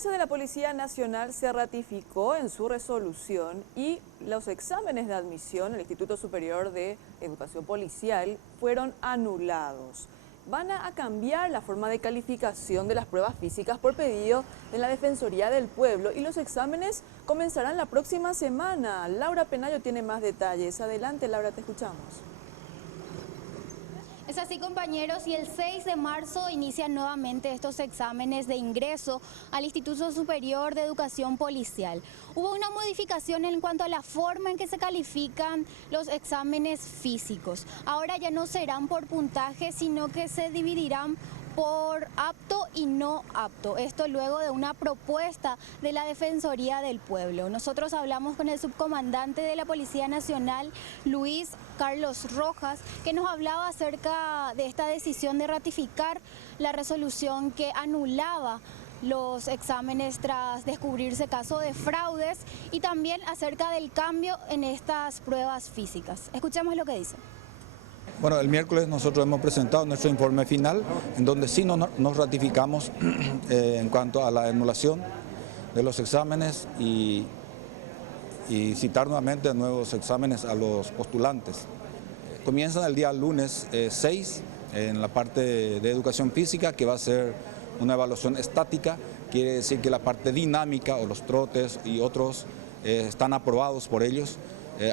balance de la Policía Nacional se ratificó en su resolución y los exámenes de admisión al Instituto Superior de Educación Policial fueron anulados. Van a cambiar la forma de calificación de las pruebas físicas por pedido de la Defensoría del Pueblo y los exámenes comenzarán la próxima semana. Laura Penayo tiene más detalles. Adelante, Laura, te escuchamos. Es así, compañeros, y el 6 de marzo inician nuevamente estos exámenes de ingreso al Instituto Superior de Educación Policial. Hubo una modificación en cuanto a la forma en que se califican los exámenes físicos. Ahora ya no serán por puntaje, sino que se dividirán por apto y no apto. Esto luego de una propuesta de la Defensoría del Pueblo. Nosotros hablamos con el subcomandante de la Policía Nacional, Luis Carlos Rojas, que nos hablaba acerca de esta decisión de ratificar la resolución que anulaba los exámenes tras descubrirse caso de fraudes y también acerca del cambio en estas pruebas físicas. Escuchemos lo que dice. Bueno, el miércoles nosotros hemos presentado nuestro informe final, en donde sí nos ratificamos en cuanto a la anulación de los exámenes y citar nuevamente nuevos exámenes a los postulantes. Comienzan el día lunes 6 en la parte de educación física, que va a ser una evaluación estática, quiere decir que la parte dinámica o los trotes y otros están aprobados por ellos.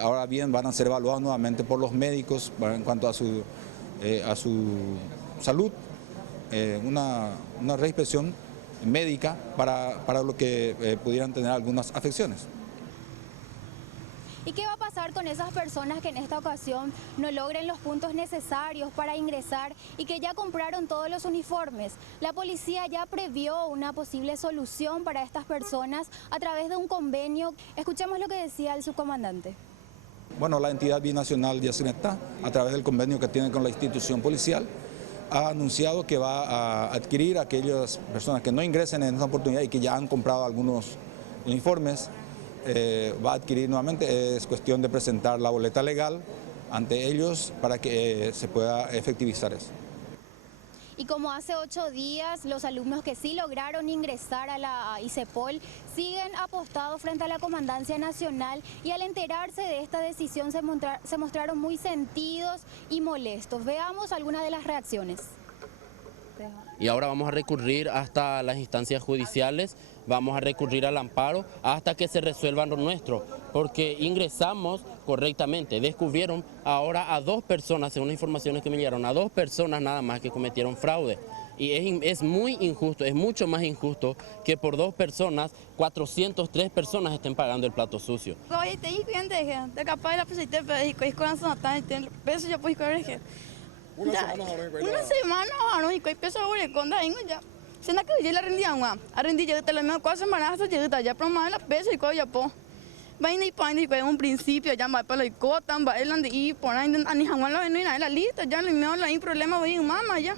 Ahora bien, van a ser evaluados nuevamente por los médicos en cuanto a su salud, una reinspección médica para lo que pudieran tener algunas afecciones. ¿Y qué va a pasar con esas personas que en esta ocasión no logren los puntos necesarios para ingresar y que ya compraron todos los uniformes? La policía ya previó una posible solución para estas personas a través de un convenio. Escuchemos lo que decía el subcomandante. Bueno, la entidad binacional Yacyretá, a través del convenio que tiene con la institución policial, ha anunciado que va a adquirir a aquellas personas que no ingresen en esta oportunidad y que ya han comprado algunos uniformes. Va a adquirir nuevamente, es cuestión de presentar la boleta legal ante ellos para que se pueda efectivizar eso. Y como hace 8 días, los alumnos que sí lograron ingresar a la ICEPOL siguen apostados frente a la Comandancia Nacional y al enterarse de esta decisión se mostraron muy sentidos y molestos. Veamos algunas de las reacciones. Y ahora vamos a recurrir hasta las instancias judiciales, vamos a recurrir al amparo hasta que se resuelva lo nuestro, porque ingresamos correctamente. Descubrieron ahora a 2 personas, según las informaciones que me llegaron, a 2 personas nada más que cometieron fraude. Y es muy injusto, es mucho más injusto que por 2 personas, 403 personas estén pagando el plato sucio. Una semana ahora y peso ahora con da ya. Se na que la rendía arrendi ya te la me 4 semanas hasta llega ya pero más la peso y coya po. Vai ni pa ni un principio ya va para la cota va el y por ahí ani hanwan la no la lista ya no hay problema voy mamá ya.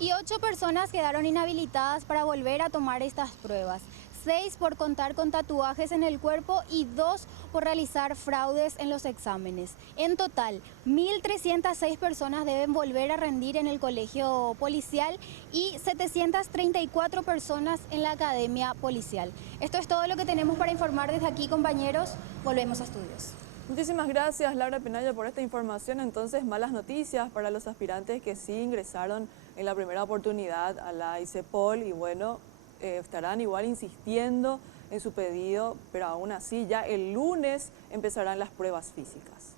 Y 8 personas quedaron inhabilitadas para volver a tomar estas pruebas. 6 por contar con tatuajes en el cuerpo y 2 por realizar fraudes en los exámenes. En total, 1.306 personas deben volver a rendir en el colegio policial y 734 personas en la academia policial. Esto es todo lo que tenemos para informar desde aquí, compañeros. Volvemos a estudios. Muchísimas gracias, Laura Penayo, por esta información. Entonces, malas noticias para los aspirantes que sí ingresaron en la primera oportunidad a la ICEPOL y bueno, estarán igual insistiendo en su pedido, pero aún así ya el lunes empezarán las pruebas físicas.